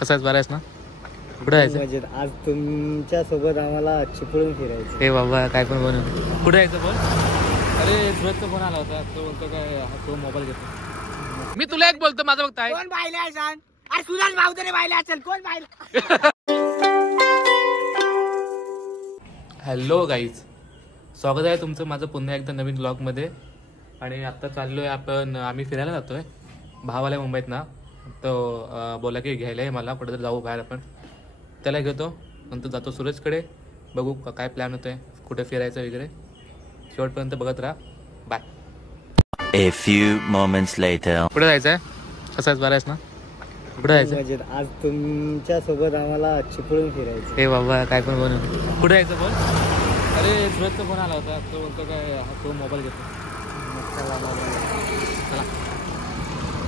कसाच बरा आहेस ना? कुठे जायचं? आज तुमच्या सोबत आम्हाला चिपळूण फिरायचं. हे बाबा काय पण बनव. कुठे जायचं बोल? अरे सुरतचा फोन आला होता, तो बोलतो काय तो मोबाईल घेतो. मी तुला एक बोलतो, माझं बघताय कोण पाहिलं आहे सांग? अरे सुधाच भाऊ तरी पाहिलं असेल. कोण पाहिलं? हॅलो गाईज, स्वागत आहे तुमचं माझं पुन्हा एकदा नवीन ब्लॉगमध्ये. आणि आत्ता चाललो आहे आम्ही फिरायला जातोय. भाव आला मुंबईत ना, तो बोला की घ्यायला आहे मला, कुठेतरी जाऊ बाहेर आपण. त्याला घेतो, नंतर जातो सूरजकडे. बघू काय प्लॅन होतोय, कुठे फिरायचं वगैरे. शेवटपर्यंत बघत राहा. Bye. A few moments later. कुठे जायचं आहे? कसाच बरा आहेस ना? कुठे जायचं? आज तुमच्या सोबत आम्हाला चिपळूण फिरायचं. हे बाबा काय पण बनव. कुठे जायचं बोल? अरे सुरतचा फोन आला होता, तो बोलतो काय तो मोबाईल घेतो. चला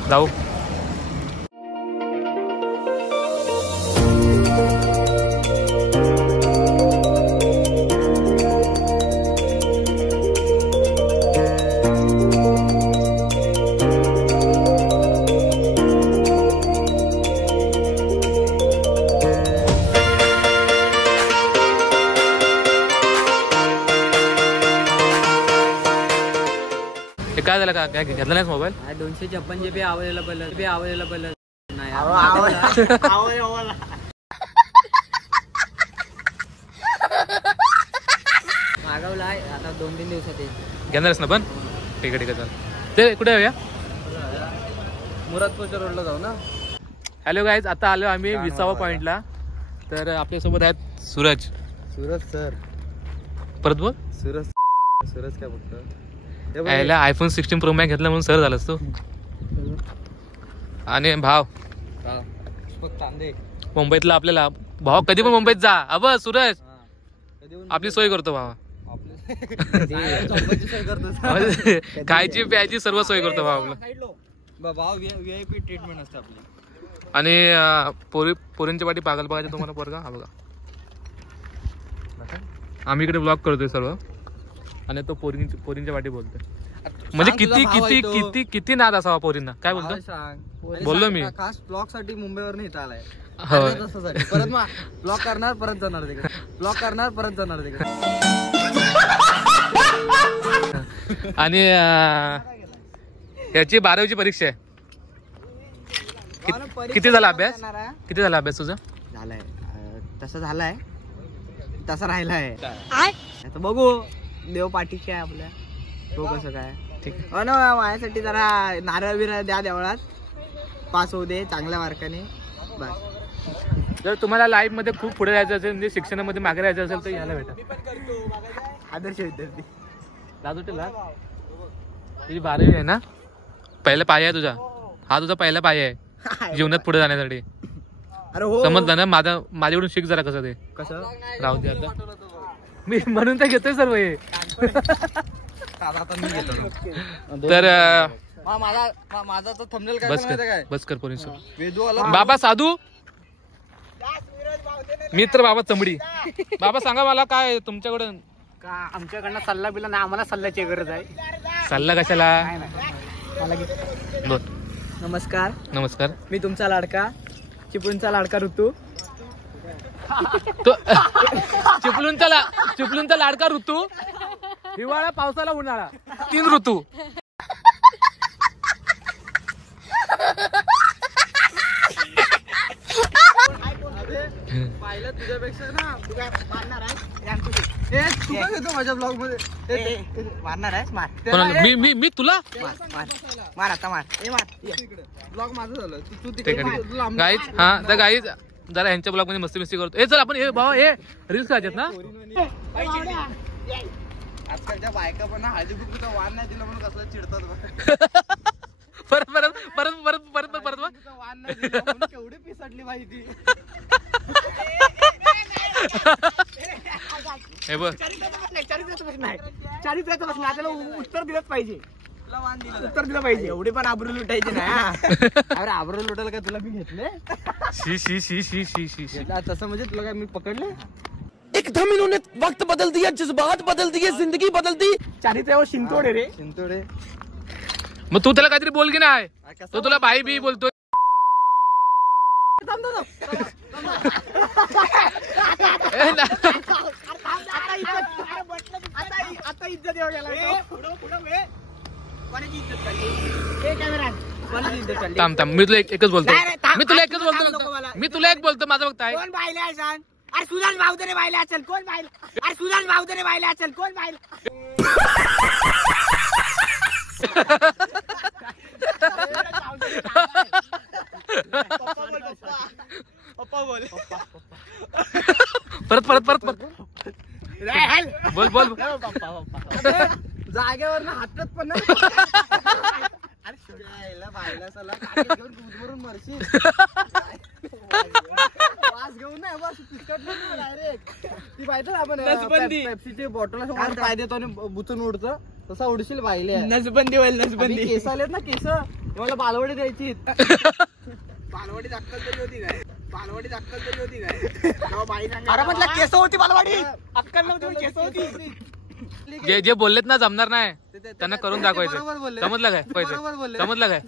जाऊ. काय झालं का? काय घेतला नाहीस मोबाईल? 256 GB अवेलेबल नाही. मागवला आहे आता 2-3 दिवसात येईल. घेणारच ना पण? ठीक आहे चाल. ते कुठे येऊया? मुरादपूरच्या रोडला जाऊ ना. हॅलो गाईज, आता आलो आम्ही 20वा पॉइंटला. तर आपल्यासोबत आहेत सूरज. सूरज सर. परत बोल. सूरज काय बोलतो? यायला आयफोन 16 प्रो मॅक्स घेतला म्हणून सर झालास तू. आणि भाव मुंबईतला आपल्याला भाव कधी पण मुंबईत जा. अब सूरज आपली सोय करतो भावा. खायची प्यायची सर्व सोय करतो भाव आपलं. भाव VIP ट्रीटमेंट असते आपली. आणि पोरींच्या पाठी पागल बघायचे तुम्हाला पोरगा. हा बघा, आम्ही इकडे ब्लॉग करतोय सर्व, आणि तो पोरींच्या वाटी बोलतोय. म्हणजे किती किती किती किती नाद असावा पोरींना. काय बोलतो? बोललो मी खास ब्लॉग साठी मुंबईवर इथं आलाय. परत मग ब्लॉग करणार, परत जाणार तिकडे. ब्लॉग करणार, परत जाणार तिकडे. आणि याची 12वीची परीक्षा आहे. किती झाला अभ्यास? किती झाला अभ्यास तुझा? झालाय तसा झालाय, तसा राहिलाय. आता बघू, देव पाठीशी आहे आपल्या. तो कसं काय ठीक आहे ना. माझ्यासाठी जरा नारळ बिरळ द्या देवळात. पास होऊ दे चांगल्या मार्काने बस. जर तुम्हाला लाईफ मध्ये खूप पुढे जायचं असेल, म्हणजे शिक्षणामध्ये मागे राहायचं असेल, तर याला भेटा. आदर्श विद्यार्थी लाजोटीला. तुझी 12वी आहे ना, पहिला पाय आहे तुझा. हा तुझा पहिला पाय आहे जीवनात पुढे जाण्यासाठी. अरे हो, समजलं ना? माझ्याकडून शिक जरा कसं ते. कसं राहू दे आता, मी म्हणून तर घेतोय सर्व हे. तर माझा तो थंबनेल बस कर पोरींस. बाबा साधू, मित्र बाबा चमडी. बाबा सांगा मला काय तुमच्याकडून का आमच्याकडनं सल्ला बिला नाही. आम्हाला सल्ल्याची गरज आहे. सल्ला कशाला? बोल. नमस्कार. नमस्कार. मी तुमचा लाडका चिपळूणचा लाडका ऋतू. चिपळूणचा लाडका ऋतू. हिवाळा, पावसाला, उन्हाळा, 3 ऋतू. पाहिलं तुझ्यापेक्षा ना. तू काय मारणार आहे माझ्या ब्लॉग मध्ये? मारणार आहेस? मार. मी तुला मार आता मार. ब्लॉग माझं झालं. तू गाईज. हा तर गाईज, जरा ह्यांच्या ब्लॉग मध्ये मस्ती करतो. हे चल आपण हे भावा हे रील्स करायच्यात ना. आजकालच्या बायका पण हळदी कुंकूचा वाण नाही दिला म्हणून कसं चिडतात. परत परत परत परत परत परत वाण नाही दिला म्हणून केवढी पिसडली बाई ती. हे बघ, चारित्र्याचं प्रश्न त्याला उत्तर दिलंच पाहिजे. उत्तर दिलं पाहिजे. एवढी पण आबरू लुटायची नाही. अरे आबरू लुटायला काय तुला मी घेतले? शी शी शी शी शी शी शी. तसं म्हणजे तुला काय मी पकडले? एकदम इन्होंने वक्त बदल दिया, जज्बात बदल दिए, जिंदगी बदल दी. चारित्र्यावर शिंतोडे रे. शिंतोडे. मग तू त्याला काहीतरी बोल की नाही. तो तुला बाई बी बोलतोय. थांब थांब आता इज्जत येऊ गेला. कोणाची इज्जत चालली? कॅमेरा कोणाची इज्जत चालली? थांब मी तुला एकच बोलतो. नाही, थांब, मी तुला थांब, एकच थांब, बोलतो. नको मला. मी तुला एक बोलतो. माझं बघताय कोण पाहिलं आहे सांग? अरे सुधान भाऊदरे पाहिलं असेल. कोण पाहिलं? अरे सुधान भाऊदरे पाहिलं असेल. कोण पाहिलं? पप्पा बोल. परत परत परत परत बोल बोल. जागेवर हातच पण नाही. अरे बायला चला घेऊन दूधवरून मरशील. वास घेऊन नाही बस पिस्कट डायरेक्ट. ती पाहिजे आपण पेप्सीची बॉटल पाय देतो आणि बुचून उडतं तसा उडशील बायले. नसबंदी होईल. नसबंदी केस आलेत ना केस. मला बालवडी द्यायची. बालवाडीत अक्कल तरी होती काय? बालवाडीत अक्कल तरी होती काय? अरे म्हटलं केस होती बालवाडी. अक्कल नव्हती केस होती. जे जे बोललेत ना जमणार नाही त्यांना करून दाखवायचं. समजलं काय? समजलं काय?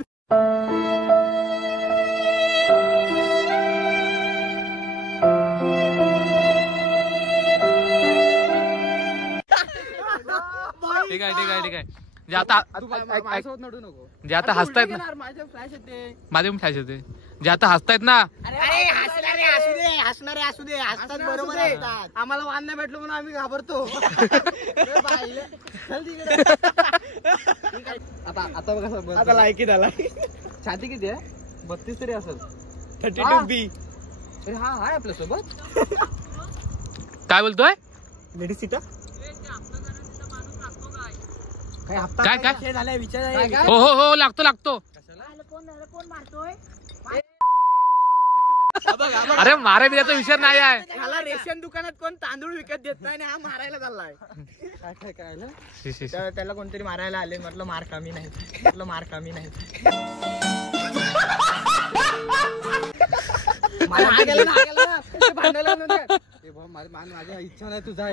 ठीक आहे ठीक आहे ठीक आहे. जे आता जे आता हसतायत ना माझे पण फ्लॅश येते. जे आता हसतायत ना अरे हसणारे असू दे. हसणारे असू दे. हसतात बरोबर आहे. आम्हाला वान नाही भेटलो म्हणून आम्ही घाबरतो. आता बघा आता लायकी झाला. छाती किती आहे? 32 तरी असेल. 32B. अरे हा आहे आपल्या सोबत. काय बोलतोय? लेडीज सीट काय काय झालाय विचार. हो हो हो लागतो लागतो. कोण मारतोय? अरे मारा बिराचा विषय नाही आहे. ह्याला रेशन दुकानात कोण तांदूळ विकत देत नाही आणि हा मारायला चाललाय. काय त्याला कोणतरी मारायला आले. म्हटलं मार कमी नाही. मार कमी नाही. माझ्या इच्छा नाही तुझा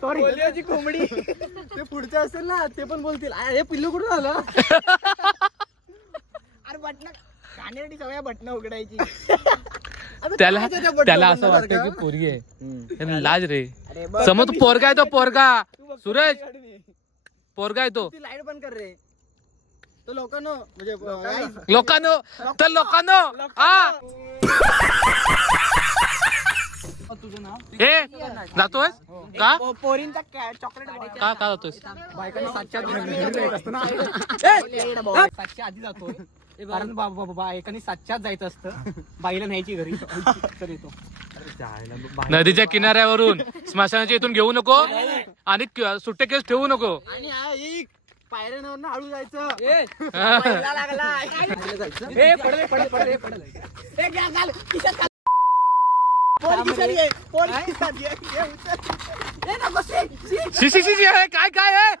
सॉरी कोंबडी ते पुढचं असेल ना ते पण बोलतील हे पिल्लू कुठून आलं. अरे बटन कानेसाठी सगळ्या बटन उघडायची. त्याला त्याला असं वाटतं की पोरगी आहे. लाज रे. समोर तू पोरगा आहे. तो पोरगा सूरज पोरगा आहे तो. लाईट बंद कर रे. तो लोकांनो म्हणजे लोकांनो तर लोकांनो हा तुझं नाव हे जातोय का? पोरींचा चॉकलेट का का जातोय? बायकांनी 7च्या आधी जातोय. कारण बाबा एकाने 7च्याच जायचं असतं. बाईला न्यायची घरी तर येतो. नदीच्या किनाऱ्यावरून स्मशानाच्या इथून घेऊ नको आणि सुट्टे केस ठेवू नको. आणि पायऱ्यांवर हळू जायचं. काय काय आहे?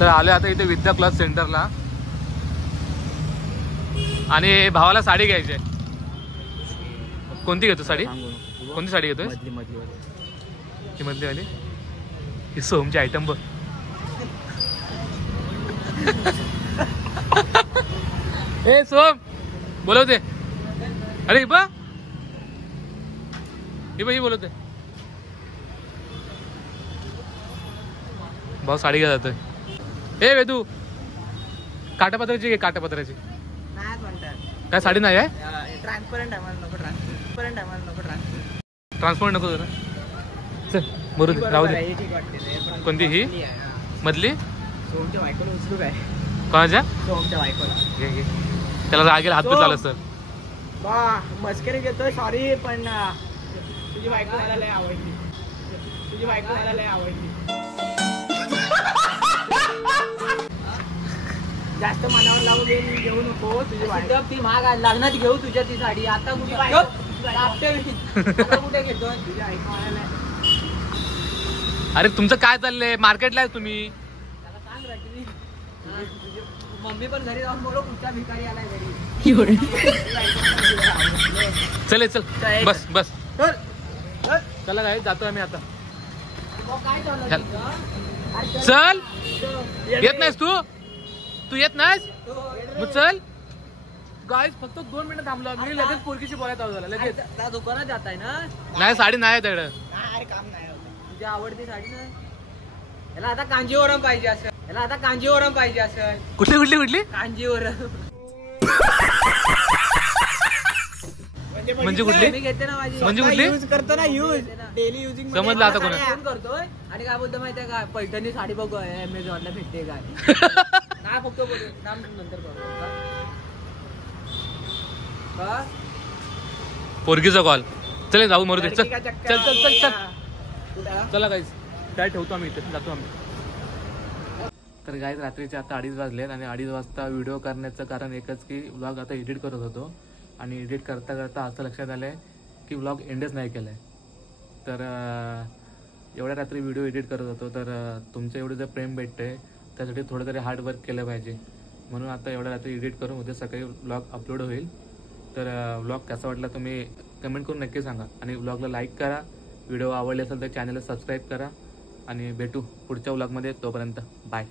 तर आले आता इथे विद्या क्लॉथ सेंटरला आणि भावाला साडी घ्यायची आहे. कोणती घेतो साडी? कोणती साडी घेतोय? ही मधली वाली. ही सोमची आयटम बघ. ए सोम बोलवते. अरे ही बघ ही बोलवते. भाऊ साडी घ्या जातोय. ए वेदू काटापत्राची घे. काटापत्राची काय साडी नाही आहे. ट्रान्सपरंट आहे मला नको. ट्रान्सपरंट आहे मला नको. ट्रान्सपोर्ट नको जरा. चल बरोबर राहू दे. कोणती ही मधली? सोमच्या बायकोला उचलू काय? कोणाच्या? सोमच्या बायकोला. घे घे. त्याला रागेल हात झालं सर. मस्करी घेतोय सॉरी पण तुझी बायको मला लय आवडली. तुझी बायको मला लय आवडली. जास्त मनावर लावून घेऊ नको. तुझी बायको ती महाग लग्नात घेऊ तुझ्या ती साडी. आता कुठे कुठे घेतोय? तुझी बायको मला लय. अरे तुमचं काय चाललंय? मार्केटला आहे तुम्ही. त्याला सांग रात्री मम्मी पण घरी जाऊन बोलो कुठच्या भिकारी आलाय घरी. चल चल बस बस. चला काय जातो आम्ही आता. काय चालू चल येत नाहीस तू येत नाहीस मग चल. गाईज फक्त 2 मिनिटं थांबलो आम्ही लगेच पोरगीशी बोलायला चालू झाला लगेच. त्या दुकानात जात आहे ना. नाही साडी नाही त्याकडे. अरे काम नाही तुझी आवडती साडी नाही. याला आता कांजीवरम पाहिजे असं. कुठली कांजीवरम म्हणजे कुठली मी घेते ना माझी. म्हणजे कुठली यूज करतो ना यूज डेली युजिंग. समजलं आता कोणा. फोन करतोय आणि काय बोलतो माहितीये का पैठणी साडी बघू अमेझॉनला भेटते काय. नाही फक्त बोलू नाम नंतर बघू. पोरगीचा कॉल. चल जाऊ मरू दे. चल लड़की का चक्कर चल चल चल चल कुठं? चला गाईज काय ठेवतो आम्ही इथे जातो आम्ही. तर गाईज रात्रीचे आता 2:30 वाजलेत आणि 2:30 वाजता व्हिडिओ करण्याचं कारण एकच की व्लॉग आता एडिट करत होतो आणि एडिट करता करता असं लक्षात आलं आहे की व्लॉग एंडच नाही केला आहे. तर एवढ्या रात्री व्हिडिओ एडिट करत होतो तर तुमचं एवढं जर प्रेम भेटतं आहे त्यासाठी थोडं तरी हार्ड वर्क केलं पाहिजे म्हणून आता एवढ्या रात्री एडिट करून उद्या सकाळी व्लॉग अपलोड होईल. तर व्लॉग कसा वाटला तुम्ही कमेंट करून नक्की सांगा आणि व्लॉगला लाईक करा. व्हिडिओ आवडले असेल तर चॅनलला सबस्क्राईब करा आणि भेटू पुढच्या व्लॉगमध्ये. तोपर्यंत बाय.